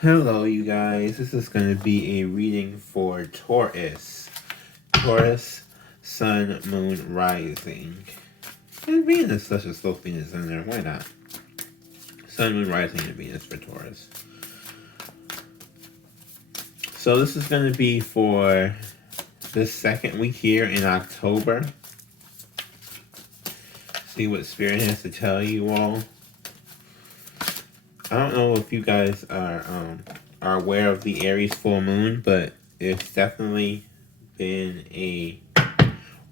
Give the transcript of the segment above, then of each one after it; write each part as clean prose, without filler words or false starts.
Hello, you guys. This is going to be a reading for Taurus. Taurus, Sun, Moon, Rising. And Venus, let's just throw Venus in there. Why not? Sun, Moon, Rising, and Venus for Taurus. So this is going to be for the second week here in October. See what Spirit has to tell you all. I don't know if you guys are aware of the Aries full moon, but it's definitely been a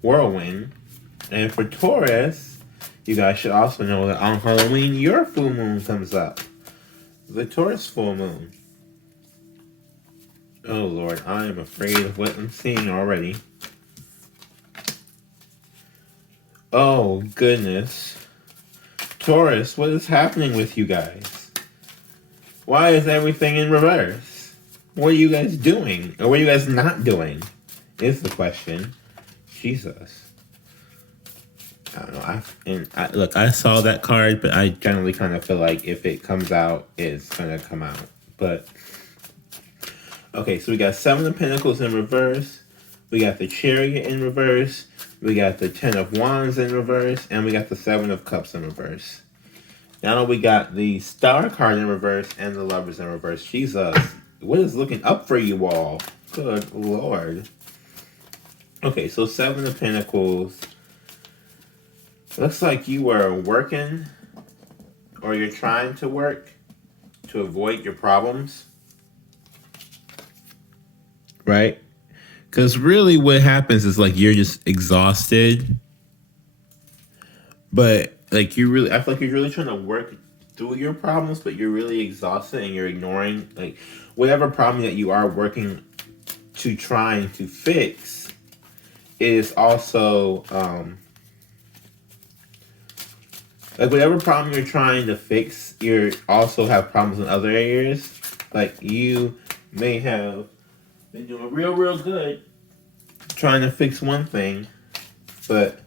whirlwind. And for Taurus, you guys should also know that on Halloween, your full moon comes up. The Taurus full moon. Oh Lord, I am afraid of what I'm seeing already. Oh goodness. Taurus, what is happening with you guys? Why is everything in reverse? What are you guys doing? Or what are you guys not doing? Is the question. Jesus. I don't know. Look, I saw that card, but I generally kind of feel like if it comes out, it's going to come out. But, okay, so we got 7 of Pentacles in reverse. We got the Chariot in reverse. We got the 10 of Wands in reverse. And we got the 7 of Cups in reverse. Now we got the Star card in reverse and the Lovers in reverse. Jesus, what is looking up for you all? Good Lord. Okay, so 7 of Pentacles. Looks like you were working or you're trying to work to avoid your problems. Right? Because really what happens is like you're just exhausted. But like I feel like you're really trying to work through your problems, but you're really exhausted and you're ignoring like whatever problem that you are working to trying to fix is also like whatever problem you're trying to fix, you also have problems in other areas. Like you may have been doing real good trying to fix one thing, but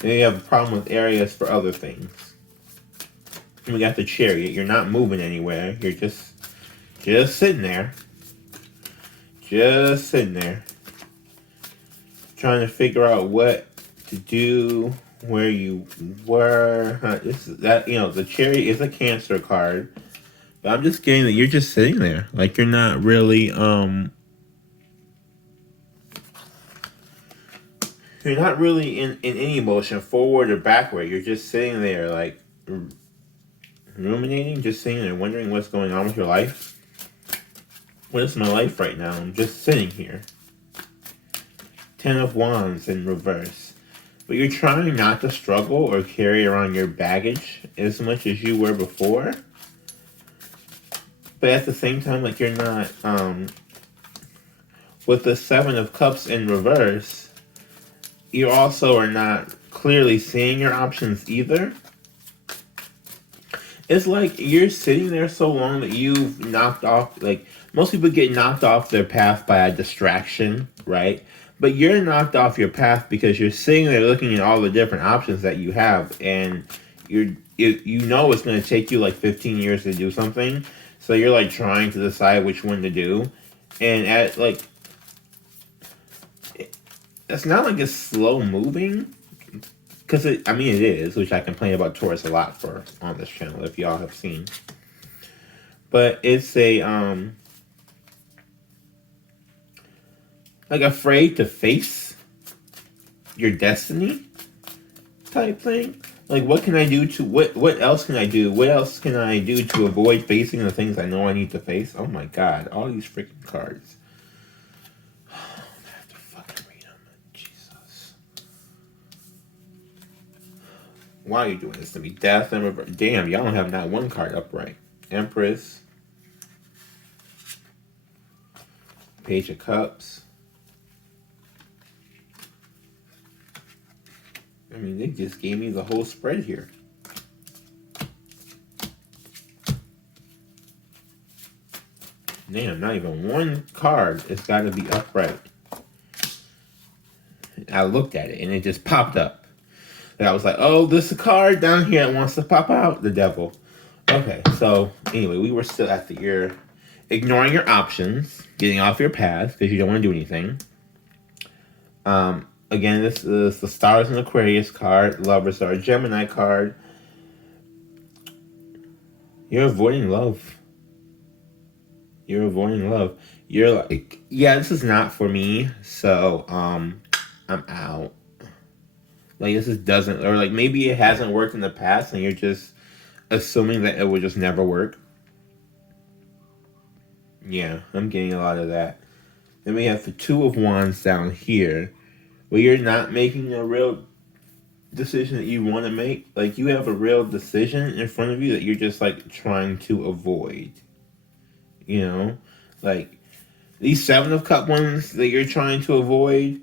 then you have a problem with areas for other things. And we got the Chariot. You're not moving anywhere. You're just sitting there. Just sitting there. Trying to figure out what to do, where you were. The Chariot is a Cancer card. But I'm just getting that you're just sitting there. Like you're not really you're not really in any motion, forward or backward. You're just sitting there, like, ruminating, just sitting there, wondering what's going on with your life. What is my life right now? I'm just sitting here. 10 of Wands in reverse. But you're trying not to struggle or carry around your baggage as much as you were before. But at the same time, like, you're not, with the 7 of Cups in reverse, you also are not clearly seeing your options either. It's like you're sitting there so long that you've knocked off, like most people get knocked off their path by a distraction, right? But you're knocked off your path because you're sitting there looking at all the different options that you have, and you know it's going to take you like 15 years to do something. So you're like trying to decide which one to do. And at like, it's not like it's slow moving, because it is, which I complain about Taurus a lot on this channel, if y'all have seen. But it's a like afraid to face your destiny type thing. Like what can I do to what else can I do? What else can I do to avoid facing the things I know I need to face? Oh my God, all these freaking cards. Why are you doing this to me? Death and reverse. Damn, y'all don't have not one card upright. Empress. Page of Cups. I mean, they just gave me the whole spread here. Damn, not even one card has got to be upright. I looked at it and it just popped up. And I was like, oh, this is a card down here that wants to pop out. The devil. Okay, so anyway, we were still at the year. ignoring your options, getting off your path because you don't want to do anything. Again, this is the Stars and Aquarius card. Lovers are a Gemini card. You're avoiding love. You're avoiding love. You're like, yeah, this is not for me, so I'm out. Like, this just doesn't, or like maybe it hasn't worked in the past and you're just assuming that it will just never work. Yeah, I'm getting a lot of that. Then we have the Two of Wands down here, where you're not making a real decision that you want to make. Like, you have a real decision in front of you that you're just like trying to avoid. You know? Like, these Seven of Cup ones that you're trying to avoid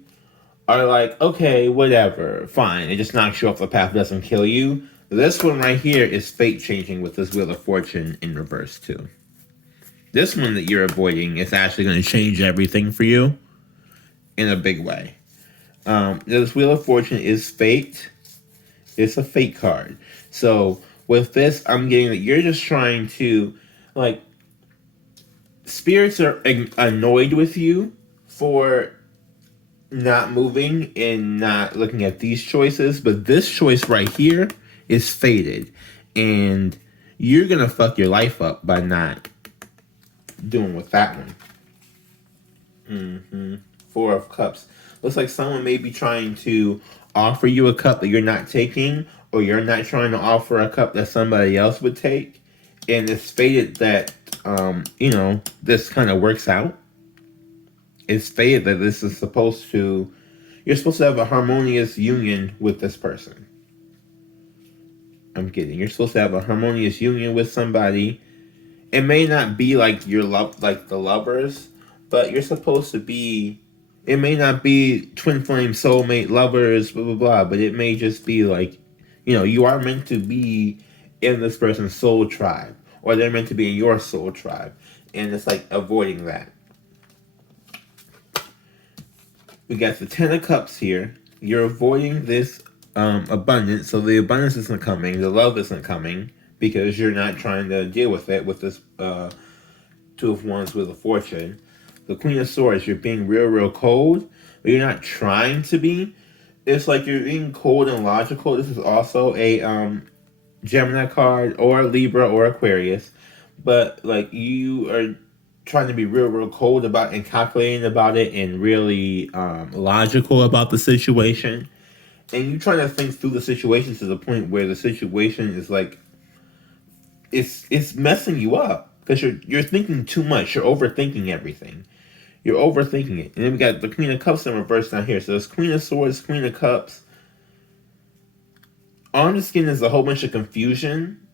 are like, okay, whatever, fine. It just knocks you off the path, doesn't kill you. This one right here is fate changing with this Wheel of Fortune in reverse too. This one that you're avoiding is actually going to change everything for you in a big way. This Wheel of Fortune is fate. It's a fate card. So with this, I'm getting that you're just trying to, like, spirits are annoyed with you for not moving and not looking at these choices, but this choice right here is fated, and you're gonna fuck your life up by not doing with that one. Four of Cups. Looks like someone may be trying to offer you a cup that you're not taking, or you're not trying to offer a cup that somebody else would take, and it's fated that this kind of works out. It's fated that this is supposed to, you're supposed to have a harmonious union with this person. I'm kidding. You're supposed to have a harmonious union with somebody. It may not be like your love, like the lovers, but you're supposed to be, it may not be twin flame, soulmate, lovers, blah, blah, blah, but it may just be like, you are meant to be in this person's soul tribe, or they're meant to be in your soul tribe. And it's like avoiding that. We got the Ten of Cups here. You're avoiding this abundance, so the abundance isn't coming, the love isn't coming, because you're not trying to deal with it with this Two of Wands with a Fortune. The Queen of Swords, you're being real, real cold, but you're not trying to be. It's like you're being cold and logical. This is also a Gemini card, or Libra, or Aquarius, but like you are trying to be real, real cold about and calculating about it, and really logical about the situation. And you're trying to think through the situation to the point where the situation is like, it's messing you up because you're thinking too much. You're overthinking everything. You're overthinking it. And then we got the Queen of Cups in reverse down here. So it's Queen of Swords, Queen of Cups. All I'm just getting is a whole bunch of confusion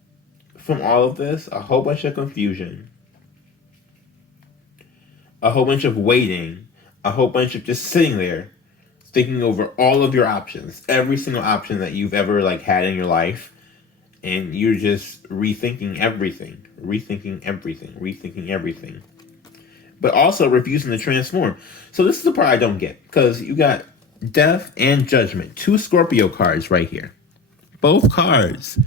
from all of this. A whole bunch of confusion. A whole bunch of waiting. A whole bunch of just sitting there thinking over all of your options. Every single option that you've ever had in your life. And you're just rethinking everything. Rethinking everything. Rethinking everything. But also refusing to transform. So this is the part I don't get. Because you got Death and Judgment. Two Scorpio cards right here. Both cards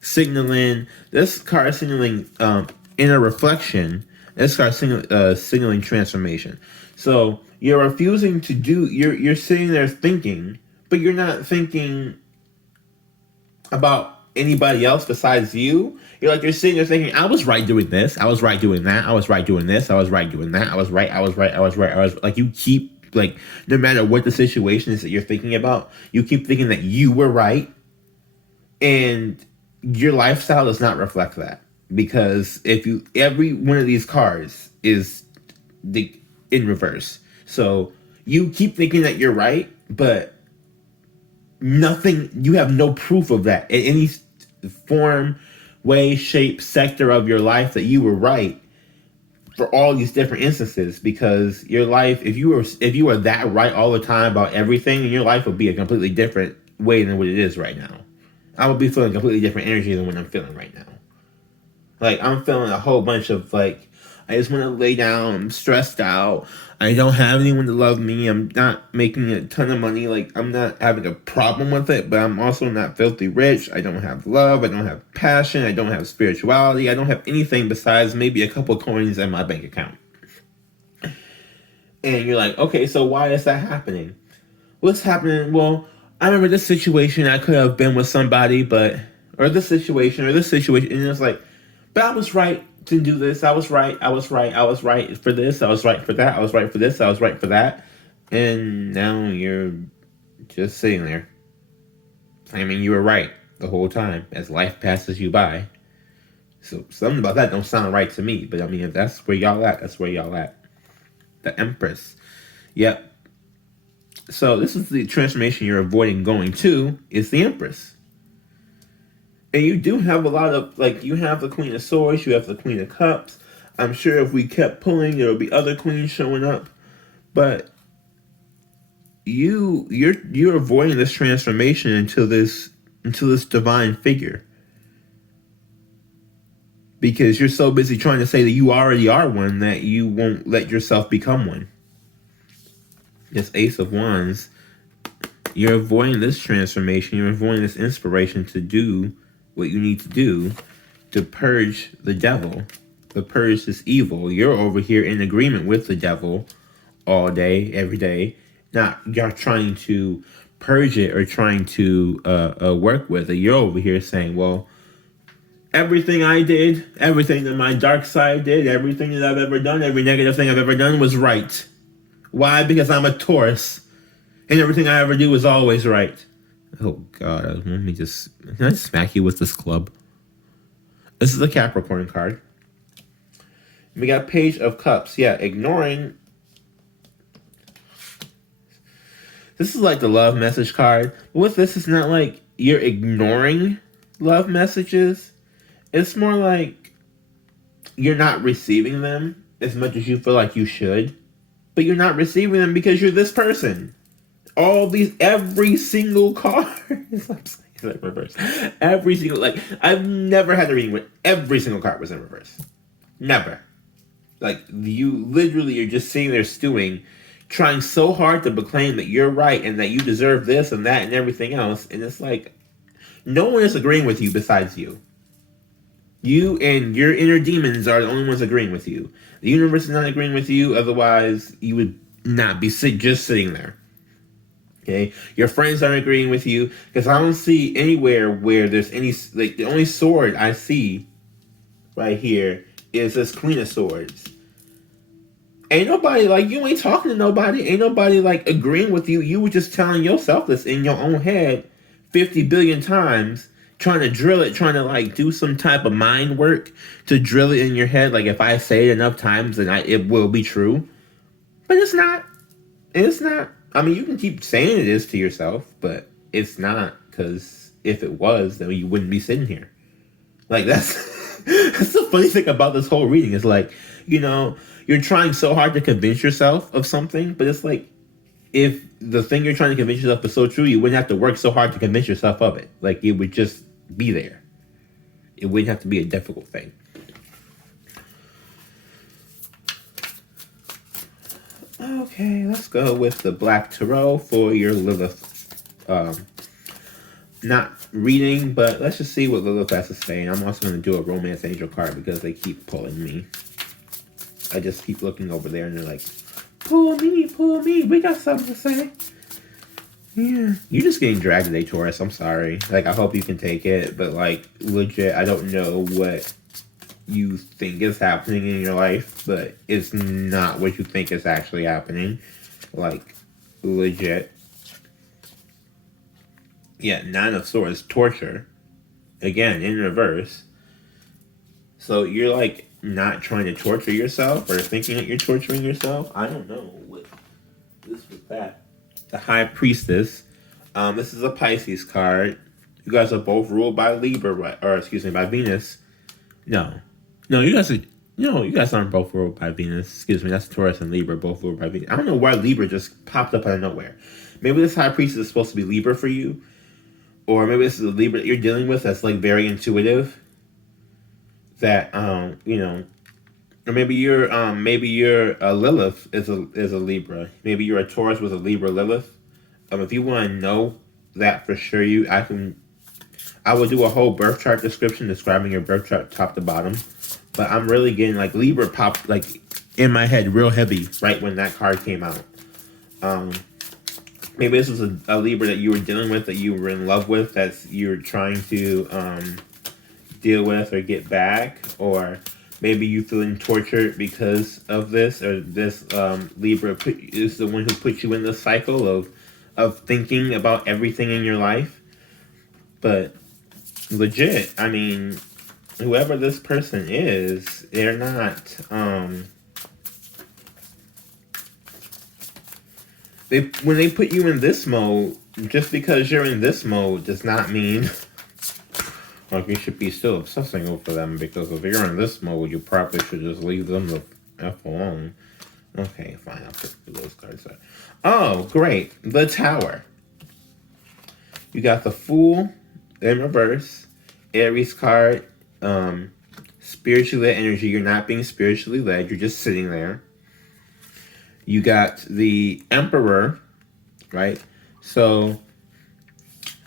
signaling. This card signaling inner reflection. This card signaling transformation. So you're refusing to do. You're sitting there thinking, but you're not thinking about anybody else besides you. You're sitting there thinking, I was right doing this. I was right doing that. I was right doing this. I was right doing that. I was right. You keep, no matter what the situation is that you're thinking about, you keep thinking that you were right. And your lifestyle does not reflect that. Because every one of these cards is in reverse. So you keep thinking that you're right, but you have no proof of that in any form, way, shape, sector of your life that you were right for all these different instances. Because your life, if you were that right all the time about everything, your life would be a completely different way than what it is right now. I would be feeling completely different energy than what I'm feeling right now. I'm feeling a whole bunch of I just want to lay down. I'm stressed out. I don't have anyone to love me. I'm not making a ton of money. Like, I'm not having a problem with it, but I'm also not filthy rich. I don't have love. I don't have passion. I don't have spirituality. I don't have anything besides maybe a couple coins in my bank account. And you're like, okay, so why is that happening? What's happening? Well, I remember this situation. I could have been with somebody, or this situation, and it's like, but I was right to do this. I was right for this. I was right for that. I was right for this. I was right for that. And now you're just sitting there. I mean, you were right the whole time as life passes you by. So something about that don't sound right to me. But I mean, if that's where y'all at, that's where y'all at. The Empress. Yep. So this is the transformation you're avoiding going to, is the Empress. And you do have a lot of, like, you have the Queen of Swords, you have the Queen of Cups. I'm sure if we kept pulling, there would be other queens showing up. But you're avoiding this transformation until this divine figure. Because you're so busy trying to say that you already are one that you won't let yourself become one. This Ace of Wands, you're avoiding this transformation, you're avoiding this inspiration to do what you need to do to purge the devil, to purge this evil. You're over here in agreement with the devil all day, every day. Not you're trying to purge it or trying to work with it. You're over here saying, well, everything I did, everything that my dark side did, everything that I've ever done, every negative thing I've ever done was right. Why? Because I'm a Taurus, and everything I ever do is always right. Oh, God. Let me just... Can I smack you with this club? This is a Capricorn card. We got Page of Cups. Yeah, ignoring... This is like the love message card. But with this, it's not like you're ignoring love messages. It's more like you're not receiving them as much as you feel like you should. But you're not receiving them because you're this person. Every single card is in reverse. Every single, like, I've never had a reading where every single card was in reverse. Never. Like, you literally are just sitting there stewing, trying so hard to proclaim that you're right and that you deserve this and that and everything else. And it's like, no one is agreeing with you besides you. You and your inner demons are the only ones agreeing with you. The universe is not agreeing with you, otherwise you would not be just sitting there. Okay, your friends aren't agreeing with you because I don't see anywhere where there's any, like, the only sword I see right here is this Queen of Swords. Ain't nobody, like, you ain't talking to nobody. Ain't nobody, like, agreeing with you. You were just telling yourself this in your own head 50 billion times, trying to drill it, trying to, like, do some type of mind work to drill it in your head. Like, if I say it enough times, then it will be true. But it's not. It's not. I mean, you can keep saying it is to yourself, but it's not, because if it was, then you wouldn't be sitting here. Like, that's the funny thing about this whole reading. Is like, you know, you're trying so hard to convince yourself of something, but it's like, if the thing you're trying to convince yourself is so true, you wouldn't have to work so hard to convince yourself of it. Like, it would just be there. It wouldn't have to be a difficult thing. Okay, let's go with the Black Tarot for your Lilith. Not reading, but let's just see what Lilith has to say. And I'm also going to do a Romance Angel card because they keep pulling me. I just keep looking over there and they're like, pull me, we got something to say. Yeah, you're just getting dragged today, Taurus. I'm sorry. Like, I hope you can take it, but, like, legit, I don't know what you think is happening in your life, but it's not what you think is actually happening. Like, legit. Yeah, Nine of Swords, torture. Again, in reverse. So you're, like, not trying to torture yourself or thinking that you're torturing yourself. I don't know what this was that. The High Priestess. This is a Pisces card. You guys are both ruled by Libra, right? Or excuse me, by Venus. No, you guys aren't both ruled by Venus. Excuse me, that's Taurus and Libra, both ruled by Venus. I don't know why Libra just popped up out of nowhere. Maybe this High Priestess is supposed to be Libra for you. Or maybe this is a Libra that you're dealing with that's, like, very intuitive. That, you know, Or maybe you're a Lilith is a Libra. Maybe you're a Taurus with a Libra Lilith. If you want to know that for sure, I will do a whole birth chart description describing your birth chart top to bottom. But I'm really getting like Libra popped like in my head real heavy right when that card came out. Maybe this was a Libra that you were dealing with, that you were in love with, that you're trying to deal with or get back, or maybe you feeling tortured because of this, or this Libra is the one who put you in the cycle of thinking about everything in your life. But legit, I mean, whoever this person is, they're not, when they put you in this mode, just because you're in this mode does not mean like you should be still obsessing over them, because if you're in this mode, you probably should just leave them the F alone. Okay, fine, I'll put those cards out. Oh, great. The Tower. You got the Fool in reverse. Aries card. Spiritually led energy. You're not being spiritually led. You're just sitting there. You got the Emperor, right? So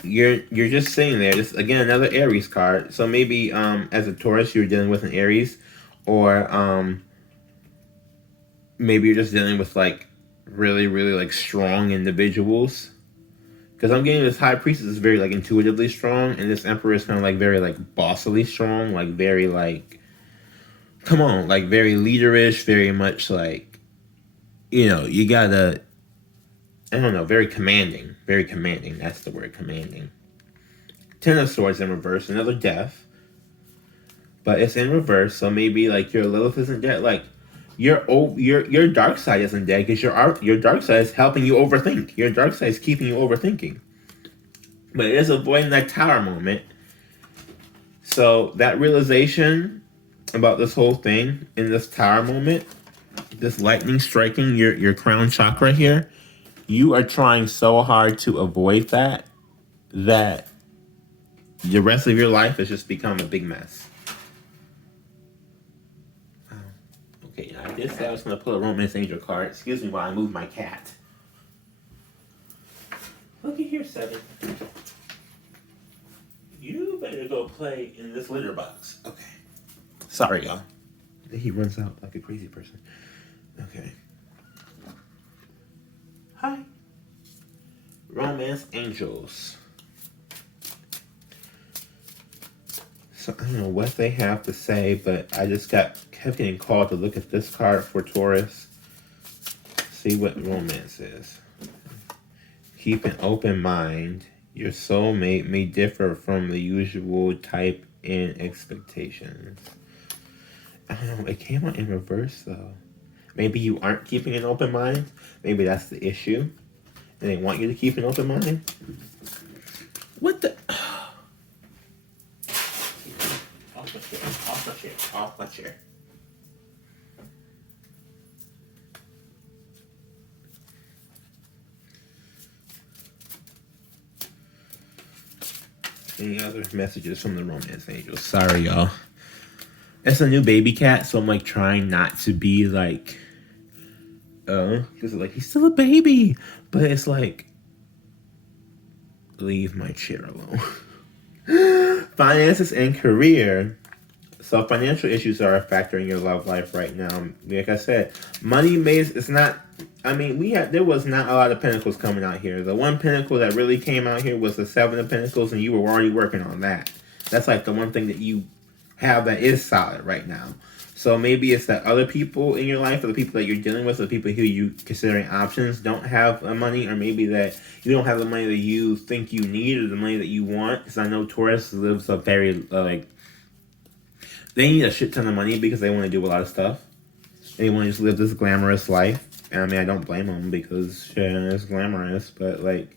you're just sitting there. Just again another Aries card. So maybe as a Taurus you're dealing with an Aries, or maybe you're just dealing with like really like strong individuals. Because I'm getting this High Priestess is very like intuitively strong, and this Emperor is kind of like very like bossily strong, like very like, come on, like very leaderish, very much like, you know, you gotta, I don't know, very commanding. Very commanding. That's the word, commanding. Ten of Swords in reverse, another death. But it's in reverse, so maybe like your Lilith isn't dead. Like your dark side isn't dead, because your dark side is helping you overthink. Your dark side is keeping you overthinking. But it is avoiding that Tower moment. So that realization about this whole thing in this Tower moment, this lightning striking your crown chakra here, you are trying so hard to avoid that the rest of your life has just become a big mess. Okay, I did say I was going to pull a Romance Angel card. Excuse me while I move my cat. Looky here, Seven. You better go play in this litter box. Okay. Sorry, y'all. He runs out like a crazy person. Okay. Hi. Romance Angels. So I don't know what they have to say, but I just kept getting called to look at this card for Taurus. See what romance is. Keep an open mind. Your soulmate may differ from the usual type in expectations. I don't know. It came out in reverse though. Maybe you aren't keeping an open mind. Maybe that's the issue. And they want you to keep an open mind. What the? Off my chair. Off my chair. Off my chair. Any other messages from the Romance Angels? Sorry, y'all. It's a new baby cat, so I'm like trying not to be like, because like he's still a baby, but it's like, leave my chair alone. Finances and career. So financial issues are a factor in your love life right now. Like I said, money it's not. I mean, there was not a lot of pentacles coming out here. The one pentacle that really came out here was the Seven of Pentacles, and you were already working on that. That's like the one thing that you have that is solid right now. So maybe it's that other people in your life, or the people that you're dealing with, or the people who you considering options don't have money, or maybe that you don't have the money that you think you need, or the money that you want. Because I know Taurus lives a very they need a shit ton of money because they want to do a lot of stuff. They want to just live this glamorous life. And I mean, I don't blame them because shit, it's glamorous. But like,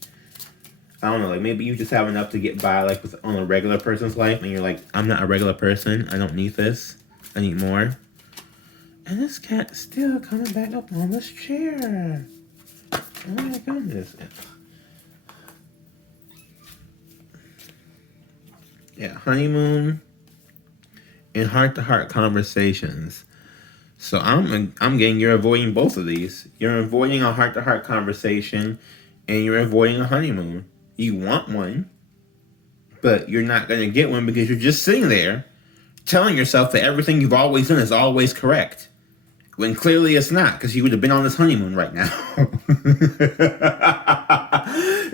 I don't know. Like maybe you just have enough to get by like on a regular person's life, and you're like, I'm not a regular person. I don't need this. I need more. And this cat's still coming back up on this chair. Oh my goodness. Yeah, honeymoon and heart-to-heart conversations. So I'm getting you're avoiding both of these. You're avoiding a heart-to-heart conversation, and you're avoiding a honeymoon. You want one, but you're not going to get one because you're just sitting there telling yourself that everything you've always done is always correct. When clearly it's not, because you would have been on this honeymoon right now.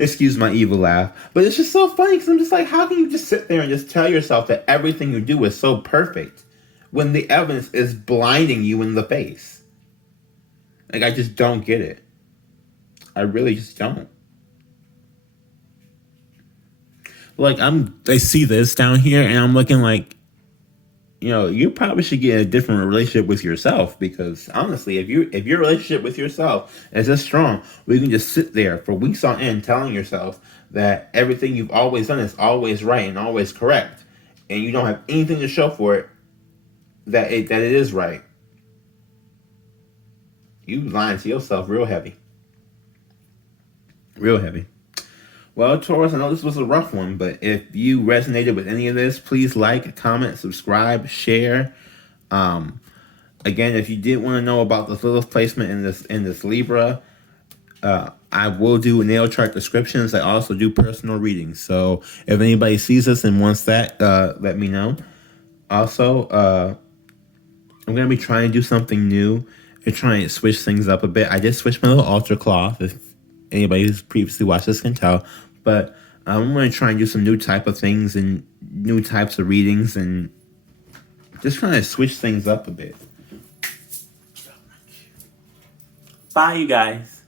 Excuse my evil laugh. But it's just so funny because I'm just like, how can you just sit there and just tell yourself that everything you do is so perfect when the evidence is blinding you in the face? Like, I just don't get it. I really just don't. Like, I see this down here and I'm looking like, you know, you probably should get a different relationship with yourself, because honestly, if your relationship with yourself is this strong, where you can just sit there for weeks on end telling yourself that everything you've always done is always right and always correct, and you don't have anything to show for it that it is right, you lying to yourself real heavy. Real heavy. Well, Taurus, I know this was a rough one, but if you resonated with any of this, please like, comment, subscribe, share. Again, if you did want to know about the LILTH placement in this Libra, I will do nail chart descriptions. I also do personal readings. So if anybody sees this and wants that, let me know. Also, I'm going to be trying to do something new and trying to switch things up a bit. I did switch my little altar cloth, if anybody who's previously watched this can tell. But I'm going to try and do some new type of things and new types of readings and just trying to switch things up a bit. Bye, you guys.